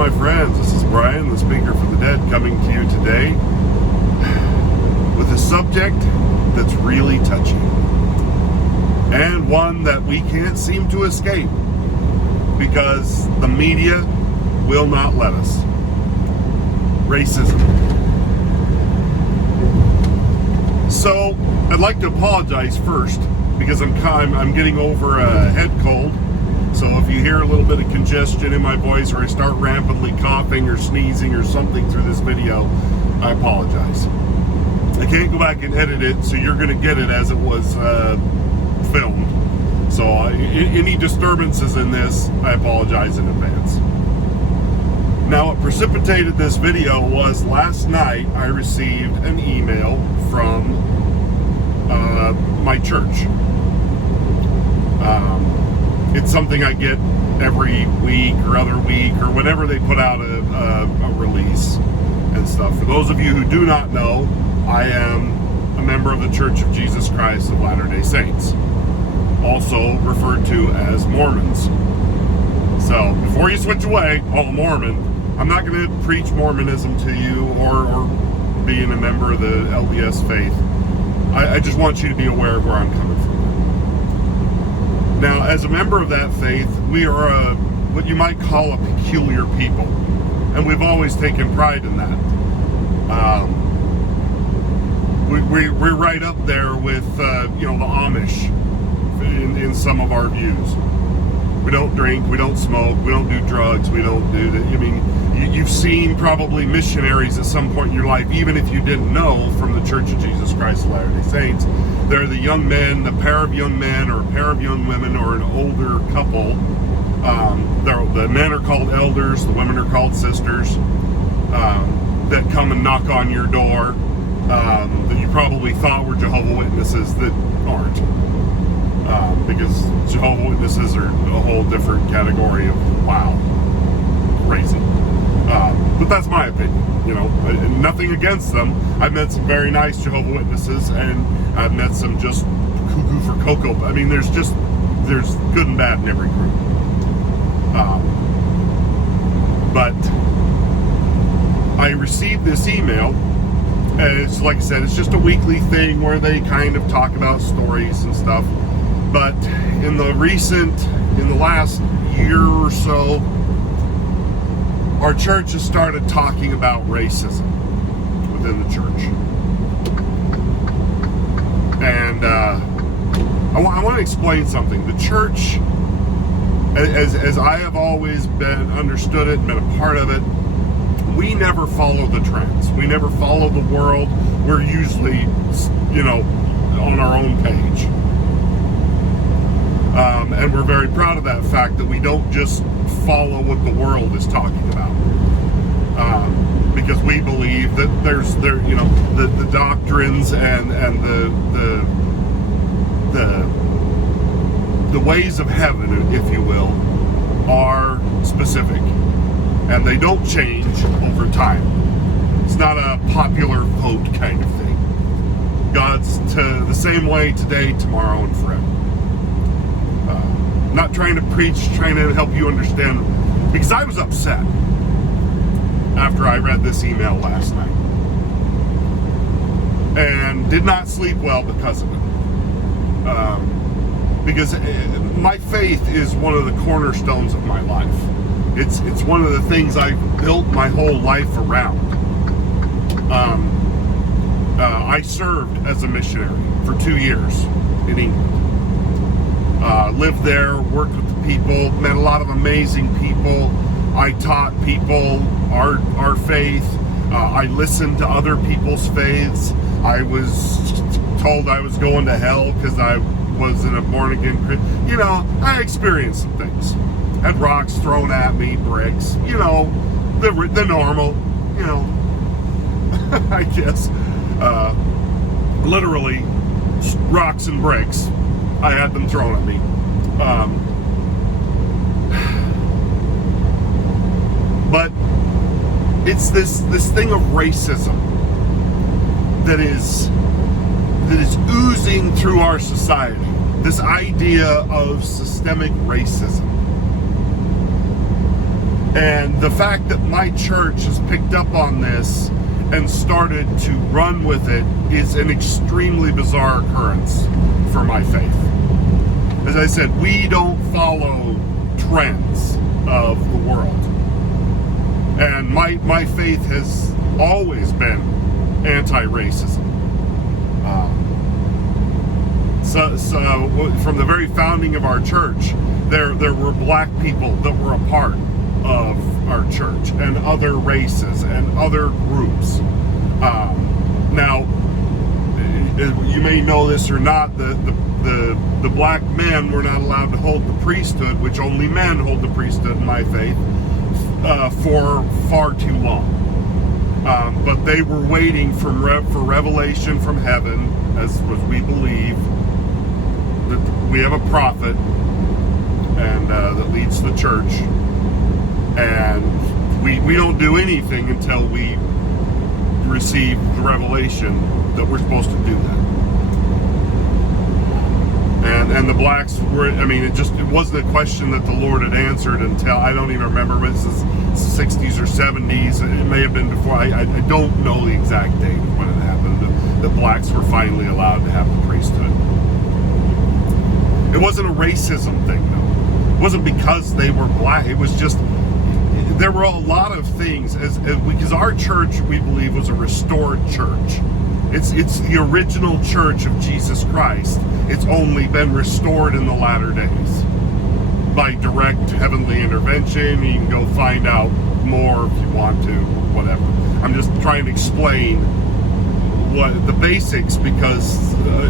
my friends. This is Brian, the Speaker for the Dead, coming to you today with a subject that's really touchy and one that we can't seem to escape because the media will not let us. Racism. So, I'd like to apologize first because I'm getting over a head cold. So if you hear a little bit of congestion in my voice or I start rampantly coughing or sneezing or something through this video, I apologize. I can't go back and edit it, so you're going to get it as it was filmed. So any disturbances in this, I apologize in advance. Now, what precipitated this video was last night I received an email from my church. It's something I get every week or other week or whenever they put out a release and stuff. For those of you who do not know, I am a member of the Church of Jesus Christ of Latter-day Saints, also referred to as Mormons. So before you switch away, Mormon, I'm not going to preach Mormonism to you or being a member of the LDS faith. I just want you to be aware of where I'm coming from. Now, as a member of that faith, we are what you might call a peculiar people, and we've always taken pride in that. We're right up there with the Amish in some of our views. We don't drink, we don't smoke, we don't do drugs, we don't do that. I mean, you've seen probably missionaries at some point in your life, even if you didn't know, from the Church of Jesus Christ of Latter-day Saints. They're the young men, the pair of young men or a pair of young women or an older couple. The men are called elders, the women are called sisters, that come and knock on your door, that you probably thought were Jehovah's Witnesses that aren't. Because Jehovah's Witnesses are a whole different category of, wow, crazy. But that's my opinion, nothing against them. I've met some very nice Jehovah's Witnesses, and I've met some just cuckoo for cocoa. I mean, there's good and bad in every group. But I received this email, and it's like I said, it's just a weekly thing where they kind of talk about stories and stuff. But in the last year or so, our church has started talking about racism within the church. And I want to explain something. The church, as I have always understood it and been a part of it, we never follow the trends. We never follow the world. We're usually, on our own page. And we're very proud of that fact that we don't just follow what the world is talking about, because we believe that the doctrines and the ways of heaven, if you will, are specific, and they don't change over time. It's not a popular vote kind of thing. God's the same way today, tomorrow, and forever. Not trying to preach, trying to help you understand, because I was upset after I read this email last night and did not sleep well because of it. Because my faith is one of the cornerstones of my life. It's one of the things I've built my whole life around. I served as a missionary for 2 years in England. Lived there, worked with the people, met a lot of amazing people. I taught people our faith. I listened to other people's faiths. I was told I was going to hell because I wasn't a born-again Christian. I experienced some things. Had rocks thrown at me, bricks, the normal, I guess. Literally, rocks and bricks. I had them thrown at me. But it's this thing of racism that is oozing through our society. This idea of systemic racism. And the fact that my church has picked up on this and started to run with it is an extremely bizarre occurrence for my faith. As I said, we don't follow trends of the world. And my faith has always been anti-racism. So from the very founding of our church, there were black people that were a part of our church, and other races and other groups. Now, you may know this or not, the black men were not allowed to hold the priesthood, which only men hold the priesthood in my faith, for far too long. But they were waiting for revelation from heaven, as we believe, that we have a prophet and that leads the church. And we don't do anything until we receive the revelation that we're supposed to do that. And the blacks were, it wasn't a question that the Lord had answered until, I don't even remember, but this is 60s or 70s. It may have been before. I don't know the exact date of when it happened. The blacks were finally allowed to have the priesthood. It wasn't a racism thing, though. It wasn't because they were black. It was just, there were a lot of things, because our church, we believe, was a restored church. It's the original church of Jesus Christ. It's only been restored in the latter days by direct heavenly intervention. You can go find out more if you want to, whatever. I'm just trying to explain what the basics, because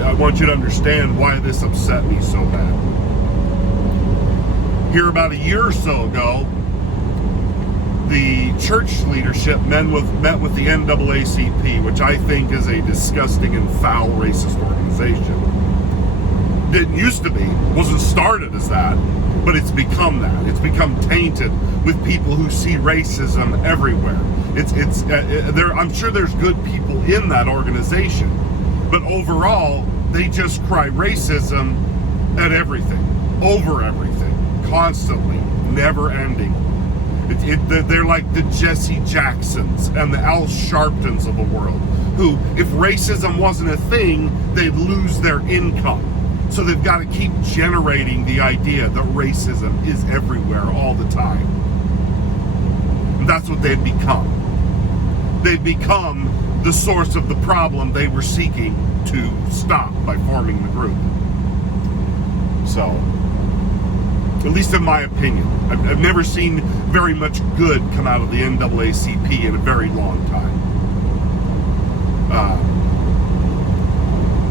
I want you to understand why this upset me so bad. Here about a year or so ago, the church leadership met with the NAACP, which I think is a disgusting and foul racist organization. Didn't used to be, wasn't started as that, but it's become that. It's become tainted with people who see racism everywhere. I'm sure there's good people in that organization, but overall, they just cry racism at everything, over everything, constantly, never ending. They're like the Jesse Jacksons and the Al Sharptons of the world, who, if racism wasn't a thing, they'd lose their income. So they've got to keep generating the idea that racism is everywhere all the time. And that's what they've become. They've become the source of the problem they were seeking to stop by forming the group. So, at least in my opinion, I've never seen very much good come out of the NAACP in a very long time.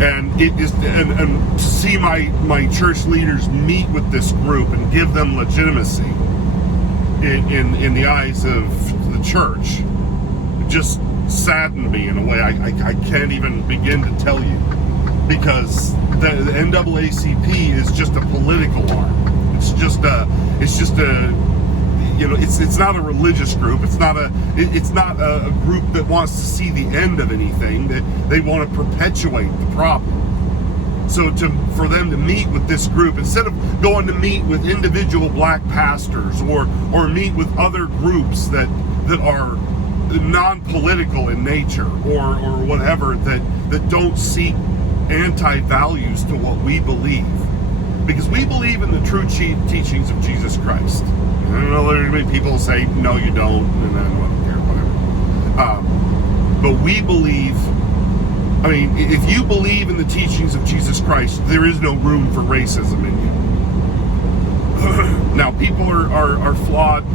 And to see my church leaders meet with this group and give them legitimacy in the eyes of the church, it just saddened me in a way I can't even begin to tell you, because the NAACP is just a political arm. It's not a religious group. It's not a group that wants to see the end of anything. That they want to perpetuate the problem. So for them to meet with this group, instead of going to meet with individual black pastors or meet with other groups that are non-political in nature or whatever, that don't seek anti-values to what we believe. Because we believe in the true teachings of Jesus Christ. I know there's going to be people who say, no, you don't, and then I don't care, whatever. But we believe, if you believe in the teachings of Jesus Christ, there is no room for racism in you. Now, people are flawed.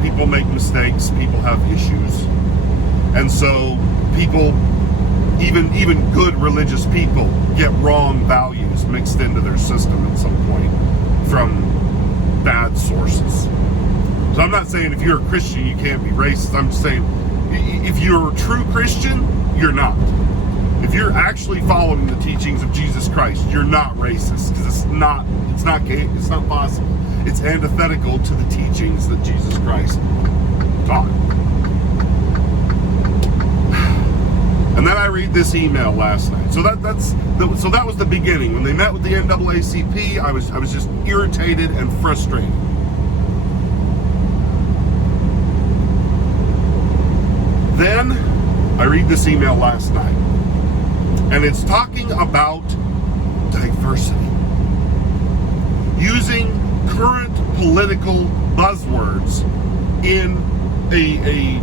People make mistakes. People have issues. And so people, even good religious people, get wrong values mixed into their system at some point from bad sources. So I'm not saying if you're a Christian you can't be racist. I'm just saying if you're a true Christian, you're not. If you're actually following the teachings of Jesus Christ, you're not racist, because it's not possible. It's antithetical to the teachings that Jesus Christ taught. And then I read this email last night. So that was the beginning. When they met with the NAACP, I was just irritated and frustrated. I read this email last night, and it's talking about diversity. Using current political buzzwords in an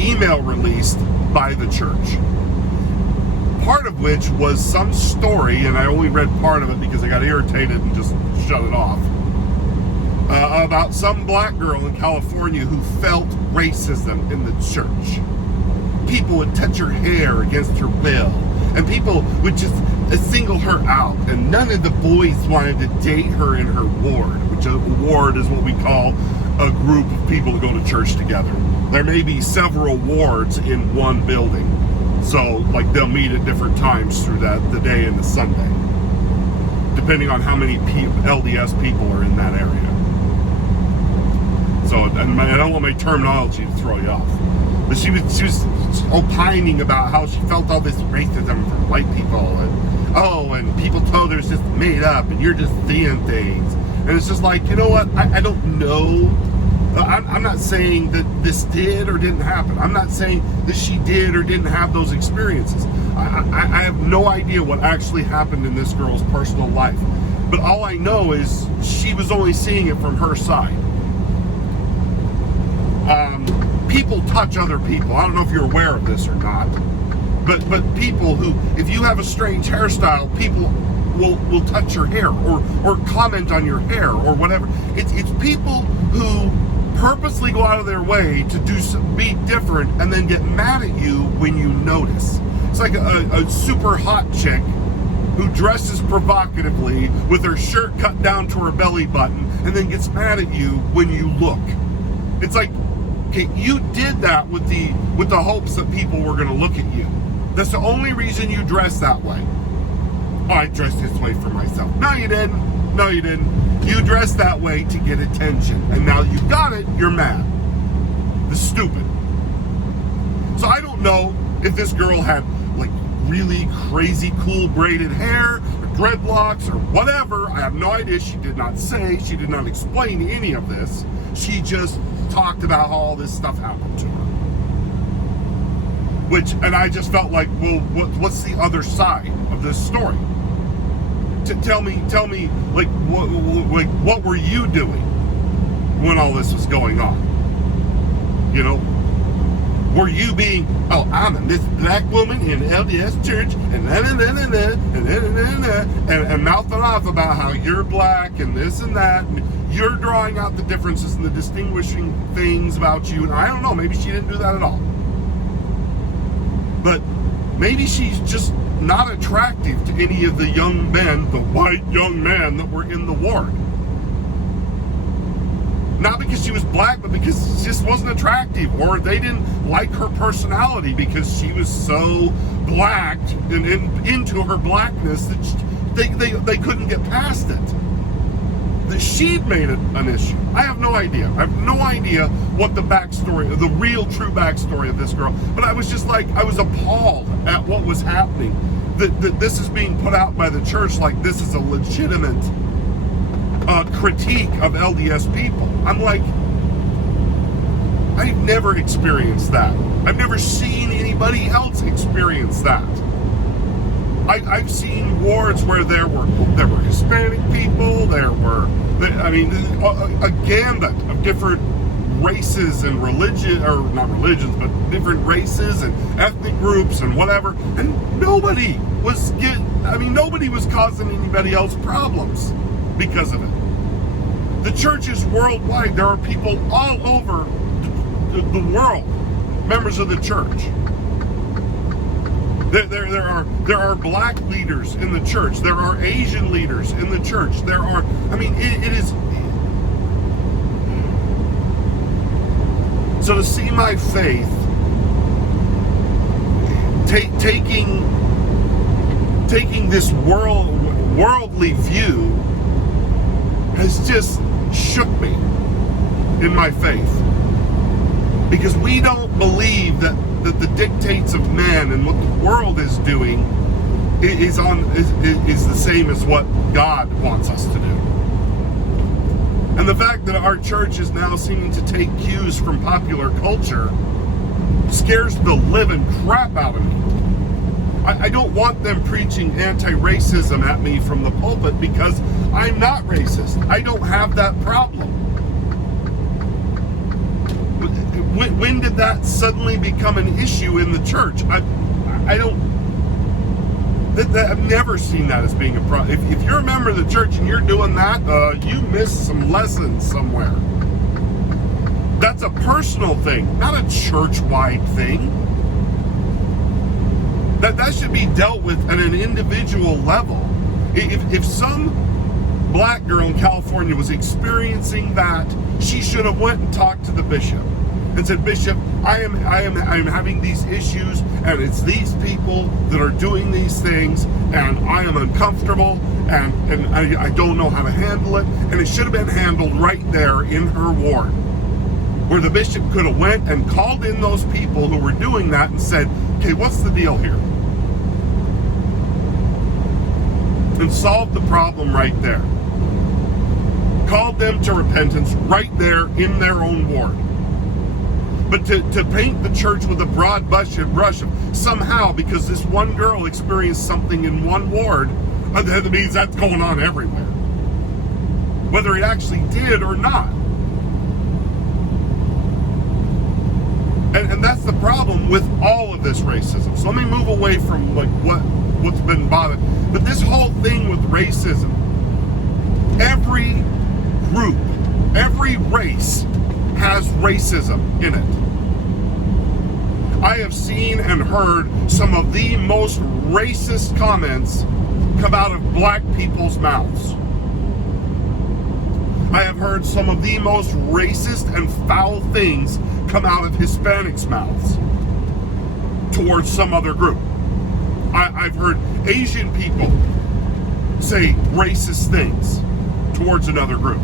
email released by the church. Part of which was some story, and I only read part of it because I got irritated and just shut it off, about some black girl in California who felt racism in the church. People would touch her hair against her will, and people would just single her out, and none of the boys wanted to date her in her ward, which a ward is what we call a group of people that go to church together. There may be several wards in one building, so like they'll meet at different times through the day and the Sunday, depending on how many LDS people are in that area. So, and I don't want my terminology to throw you off, but she was opining about how she felt all this racism from white people, and people told her it's just made up, and you're just seeing things, and it's just like, you know what? I don't know. I'm not saying that this did or didn't happen. I'm not saying that she did or didn't have those experiences. I have no idea what actually happened in this girl's personal life, but all I know is she was only seeing it from her side. People touch other people. I don't know if you're aware of this or not, but people who, if you have a strange hairstyle, people will touch your hair or comment on your hair or whatever. It's people who purposely go out of their way to be different and then get mad at you when you notice. It's like a super hot chick who dresses provocatively with her shirt cut down to her belly button and then gets mad at you when you look. It's like, okay, you did that with the hopes that people were going to look at you. That's the only reason you dress that way. Oh, I dressed this way for myself. No, you didn't. No, you didn't. You dressed that way to get attention. And now you got it, you're mad. This is stupid. So I don't know if this girl had like really crazy cool braided hair or dreadlocks or whatever. I have no idea. She did not say, she did not explain any of this. She just talked about how all this stuff happened to her. And I just felt like, well, what's the other side of this story? Tell me, like, what were you doing when all this was going on? You know, were you being, oh, I'm this black woman in LDS church, and mouthing off about how you're black and this and that, and you're drawing out the differences and the distinguishing things about you, and I don't know, maybe she didn't do that at all. But maybe she's just not attractive to any of the young men, the white young men that were in the ward. Not because she was black, but because she just wasn't attractive, or they didn't like her personality because she was so black and into her blackness that they couldn't get past it. That she'd made it an issue. I have no idea. I have no idea what the backstory, the real true backstory of this girl. But I was just like, I was appalled at what was happening. That this is being put out by the church like this is a legitimate critique of LDS people. I'm like, I've never experienced that. I've never seen anybody else experience that. I've seen wards where there were Hispanic people, a gambit of different races and religion, or not religions, but different races and ethnic groups and whatever, and nobody was causing anybody else problems because of it. The church is worldwide. There are people all over the world, members of the church. There are black leaders in the church. There are Asian leaders in the church. It is. So to see my faith taking this worldly view has just shook me in my faith, because we don't believe that the dictates of men and what the world is doing is the same as what God wants us to do. And the fact that our church is now seeming to take cues from popular culture scares the living crap out of me. I don't want them preaching anti-racism at me from the pulpit because I'm not racist. I don't have that problem. When did that suddenly become an issue in the church? I've never seen that as being a problem. If you're a member of the church and you're doing that, you missed some lessons somewhere. That's a personal thing, not a church-wide thing. That should be dealt with at an individual level. If some black girl in California was experiencing that, she should have went and talked to the bishop and said, Bishop, I am having these issues, and it's these people that are doing these things, and I am uncomfortable, and I don't know how to handle it. And it should have been handled right there in her ward, where the bishop could have went and called in those people who were doing that and said, okay, what's the deal here? And solved the problem right there. Called them to repentance right there in their own ward. But to paint the church with a broad brush of somehow, because this one girl experienced something in one ward, that means that's going on everywhere. Whether it actually did or not. And that's the problem with all of this racism. So let me move away from like what's been bothered. But this whole thing with racism, every group, every race has racism in it. I have seen and heard some of the most racist comments come out of black people's mouths. I have heard some of the most racist and foul things come out of Hispanics' mouths towards some other group. I've heard Asian people say racist things towards another group.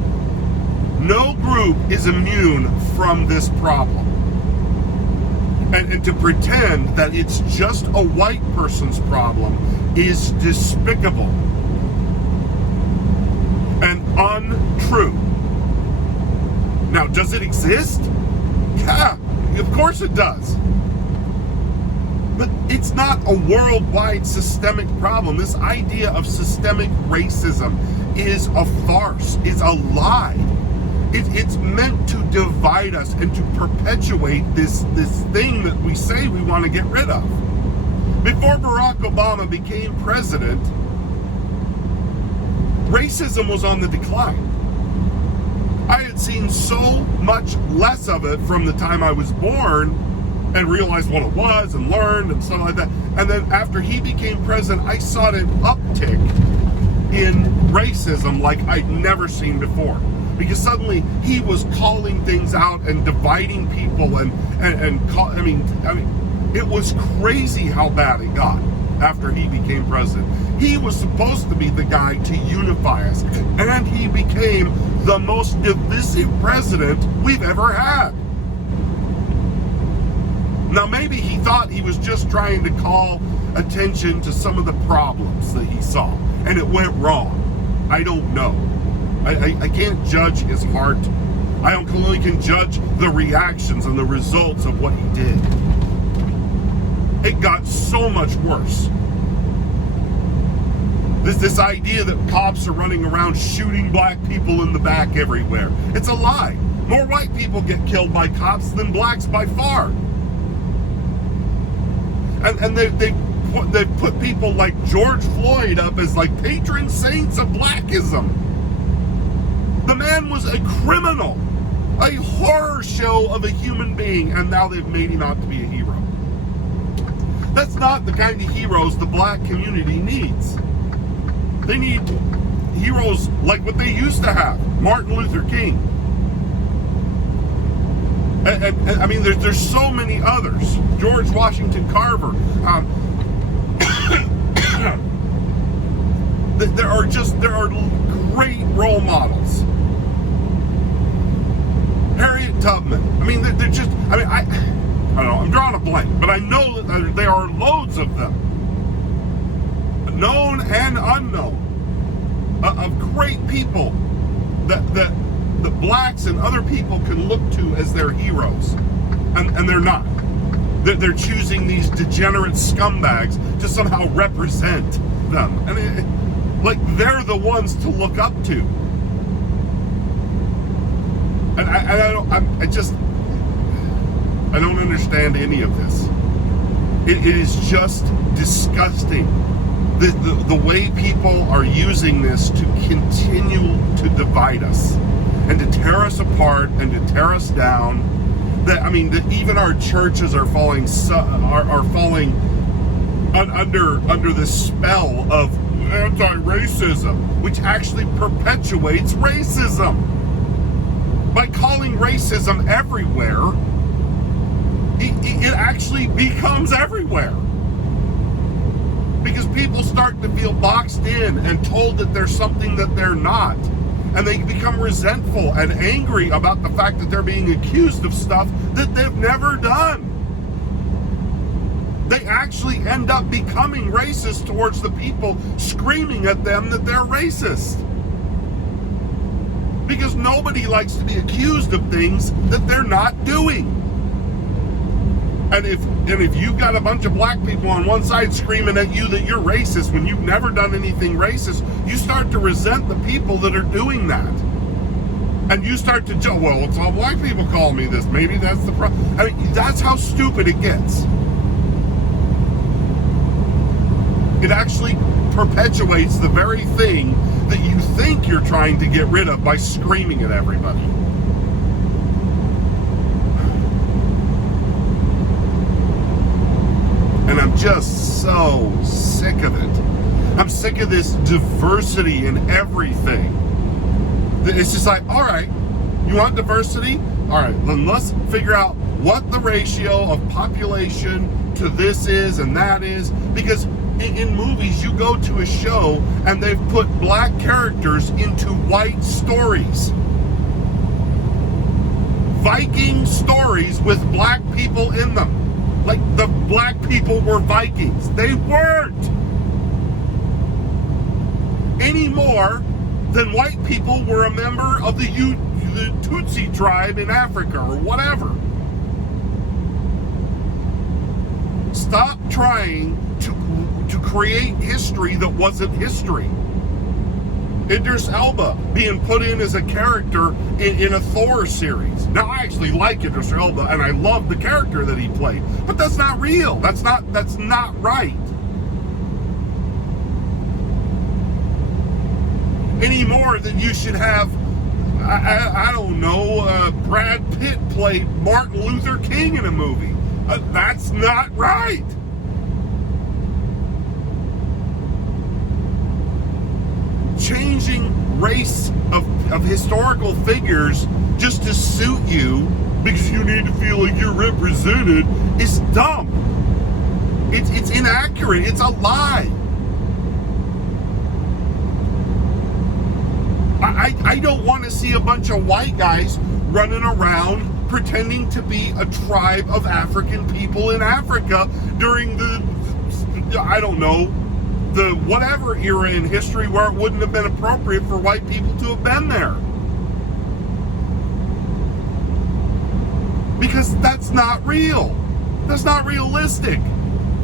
No group is immune from this problem. And to pretend that it's just a white person's problem is despicable and untrue. Now, does it exist? Yeah, of course it does. But it's not a worldwide systemic problem. This idea of systemic racism is a farce, is a lie. It's meant to divide us and to perpetuate this thing that we say we want to get rid of. Before Barack Obama became president, racism was on the decline. I had seen so much less of it from the time I was born and realized what it was and learned and stuff like that. And then after he became president, I saw an uptick in racism like I'd never seen before. Because suddenly he was calling things out and dividing people I mean, it was crazy how bad it got after he became president. He was supposed to be the guy to unify us, and he became the most divisive president we've ever had. Now, maybe he thought he was just trying to call attention to some of the problems that he saw, and it went wrong. I don't know. I can't judge his heart. I only can judge the reactions and the results of what he did. It got so much worse. This idea that cops are running around shooting black people in the back everywhere. It's a lie. More white people get killed by cops than blacks by far. And they put people like George Floyd up as like patron saints of blackism. The man was a criminal, a horror show of a human being, and now they've made him out to be a hero. That's not the kind of heroes the black community needs. They need heroes like what they used to have, Martin Luther King. And I mean, there's so many others. George Washington Carver. There are great role models. Harriet Tubman. I mean, they're just, I don't know, I'm drawing a blank, but I know that there are loads of them. Known and unknown. Of great people that blacks and other people can look to as their heroes. And they're not. They're choosing these degenerate scumbags to somehow represent them. And like, they're the ones to look up to. And I don't understand any of this. It is just disgusting. The way people are using this to continue to divide us and to tear us apart and to tear us down. That even our churches are falling under the spell of anti-racism, which actually perpetuates racism. By calling racism everywhere, it actually becomes everywhere. Because people start to feel boxed in and told that there's something that they're not. And they become resentful and angry about the fact that they're being accused of stuff that they've never done. They actually end up becoming racist towards the people screaming at them that they're racist. Because nobody likes to be accused of things that they're not doing. And if you've got a bunch of black people on one side screaming at you that you're racist when you've never done anything racist, you start to resent the people that are doing that. And you start to joke, well, it's all black people calling me this. Maybe that's the problem. I mean, that's how stupid it gets. It actually perpetuates the very thing that you think you're trying to get rid of by screaming at everybody. And I'm just so sick of it. I'm sick of this diversity in everything. It's just like, all right, you want diversity? All right, then let's figure out what the ratio of population to this is and that is. Because in movies, you go to a show and they've put black characters into white stories. Viking stories with black people in them. Like the black people were Vikings. They weren't. Any more than white people were a member of the Tutsi tribe in Africa or whatever. Stop trying to create history that wasn't history. Idris Elba being put in as a character in a Thor series. Now, I actually like Idris Elba, and I love the character that he played, but that's not real. That's not right. Any more than you should have, I don't know, Brad Pitt played Martin Luther King in a movie. That's not right. Changing race of historical figures just to suit you because you need to feel like you're represented is dumb. It's inaccurate. It's a lie. I don't want to see a bunch of white guys running around pretending to be a tribe of African people in Africa during the, I don't know, the whatever era in history where it wouldn't have been appropriate for white people to have been there. Because that's not real. That's not realistic.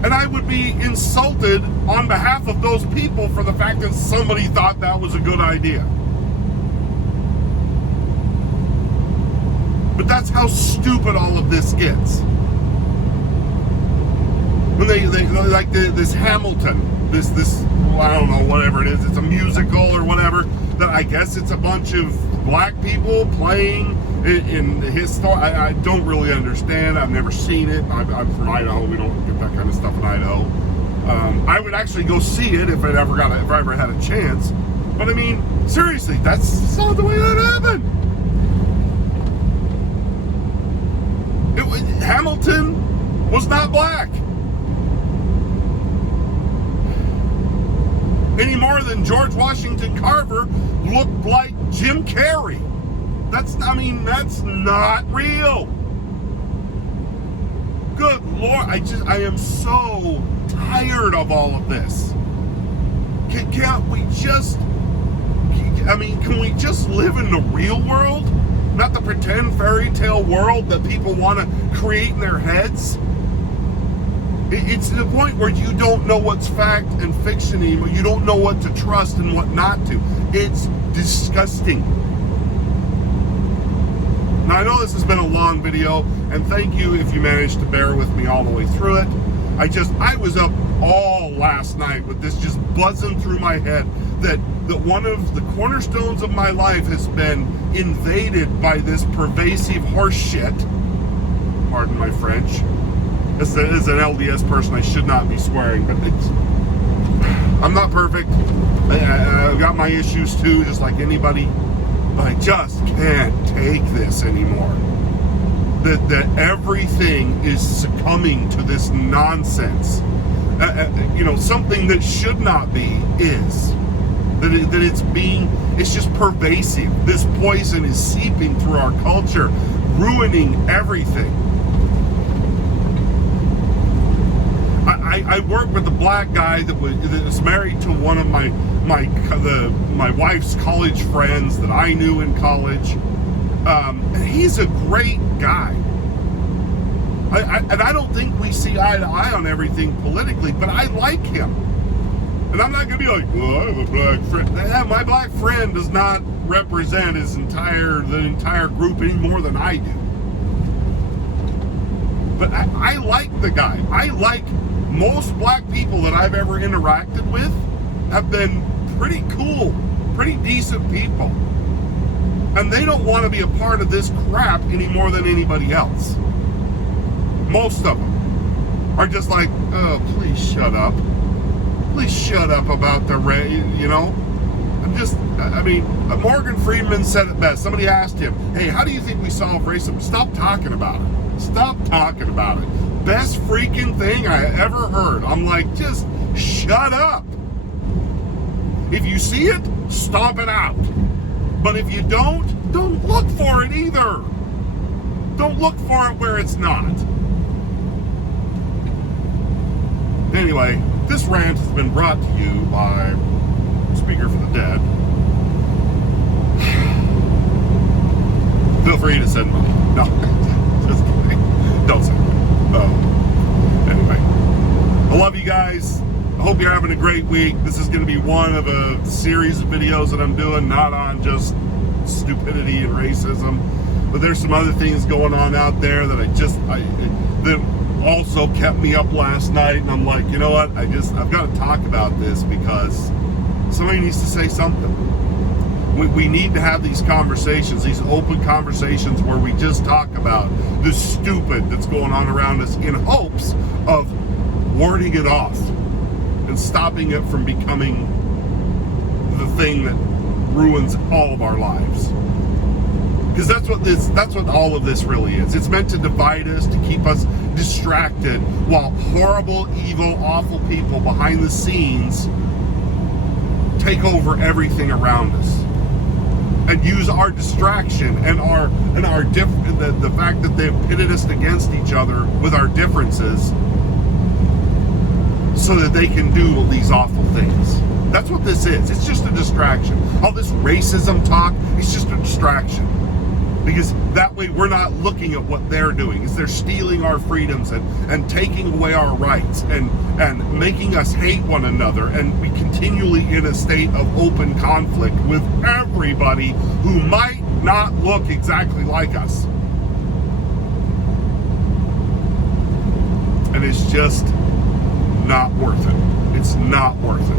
And I would be insulted on behalf of those people for the fact that somebody thought that was a good idea. But that's how stupid all of this gets. When they like this Hamilton, this I don't know, whatever it is, it's a musical or whatever, that I guess it's a bunch of black people playing in his story. I don't really understand. I've never seen it. I'm from Idaho. We don't get that kind of stuff in Idaho. I would actually go see it if I ever had a chance. But I mean, seriously, that's not the way that happened. Hamilton was not black. Any more than George Washington Carver looked like Jim Carrey. That's not real. Good Lord, I am so tired of all of this. Can we just live in the real world? Not the pretend fairy tale world that people want to create in their heads? It's to the point where you don't know what's fact and fiction anymore. You don't know what to trust and what not to. It's disgusting. Now, I know this has been a long video, and thank you if you managed to bear with me all the way through it. I was up all last night with this just buzzing through my head that one of the cornerstones of my life has been invaded by this pervasive horse shit. Pardon my French. As an LDS person, I should not be swearing, but I'm not perfect. I've got my issues too, just like anybody. But I just can't take this anymore. That everything is succumbing to this nonsense. Something that should not be is. It's just pervasive. This poison is seeping through our culture, ruining everything. I work with a black guy that was married to one of my wife's college friends that I knew in college. And he's a great guy. And I don't think we see eye to eye on everything politically, but I like him. And I'm not going to be like, well, I have a black friend. Yeah, my black friend does not represent the entire group any more than I do. But I like the guy. I like most black people that I've ever interacted with have been pretty cool, pretty decent people. And they don't want to be a part of this crap any more than anybody else. Most of them are just like, oh, please shut up. Please shut up about the race, Morgan Freeman said it best. Somebody asked him, hey, how do you think we solve racism? Stop talking about it. Stop talking about it. Best freaking thing I ever heard. I'm like, just shut up. If you see it, stomp it out. But if you don't look for it either. Don't look for it where it's not. Anyway, this rant has been brought to you by Speaker for the Dead. Feel free to send money. No, just kidding. Don't send money. Anyway, I love you guys. I hope you're having a great week. This is going to be one of a series of videos that I'm doing, not on just stupidity and racism, but there's some other things going on out there that that also kept me up last night, and I'm like, you know what? I've got to talk about this because somebody needs to say something. We need to have these conversations, these open conversations where we just talk about the stupid that's going on around us in hopes of warding it off and stopping it from becoming the thing that ruins all of our lives. Because that's what all of this really is. It's meant to divide us, to keep us distracted, while horrible, evil, awful people behind the scenes take over everything around us and use our distraction and the fact that they've pitted us against each other with our differences so that they can do these awful things. That's what this is. It's just a distraction. All this racism talk, it's just a distraction. Because that way we're not looking at what they're doing. Is they're stealing our freedoms and taking away our rights and making us hate one another and be continually in a state of open conflict with everybody who might not look exactly like us. And it's just not worth it. It's not worth it.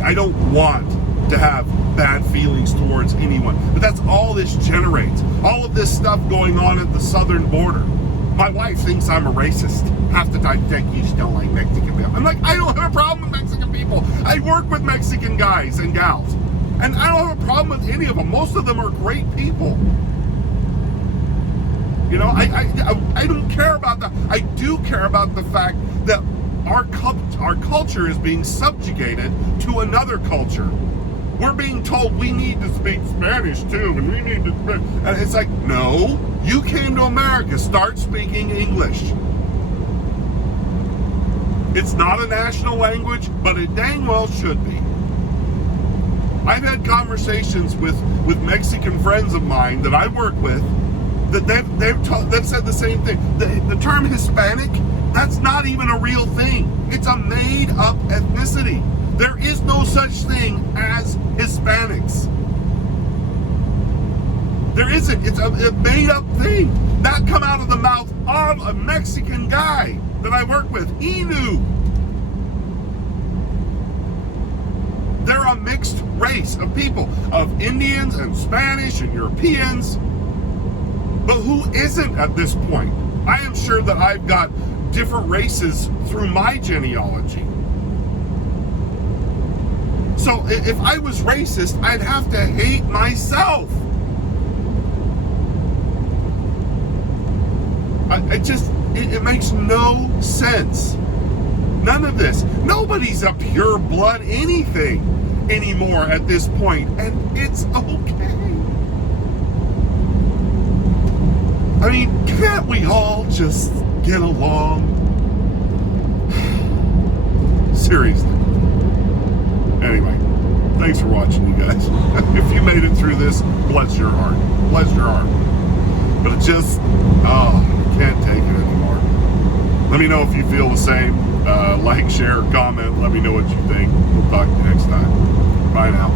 I don't want to have bad feelings towards anyone, but that's all this generates. All of this stuff going on at the southern border. My wife thinks I'm a racist. Half the time, think you just don't like Mexican people. I'm like, I don't have a problem with Mexican people. I work with Mexican guys and gals, and I don't have a problem with any of them. Most of them are great people. You know, I don't care about that. I do care about the fact that our culture is being subjugated to another culture. We're being told we need to speak Spanish too, and we need to. And it's like, no, you came to America, start speaking English. It's not a national language, but it dang well should be. I've had conversations with Mexican friends of mine that I work with that they've said the same thing. The term Hispanic That's not even a real thing. It's a made-up ethnicity. There is no such thing as Hispanics. There isn't. It's a made-up thing. That come out of the mouth of a Mexican guy that I work with. He knew. They're a mixed race of people, of Indians and Spanish and Europeans. But who isn't at this point? I am sure that I've got different races through my genealogy. So if I was racist, I'd have to hate myself. It makes no sense. None of this. Nobody's a pure blood anything anymore at this point, and it's okay. I mean, can't we all just get along? Seriously. Anyway, thanks for watching, you guys. If you made it through this, bless your heart. Bless your heart. But it just, can't take it anymore. Let me know if you feel the same. Like, share, comment. Let me know what you think. We'll talk to you next time. Bye now.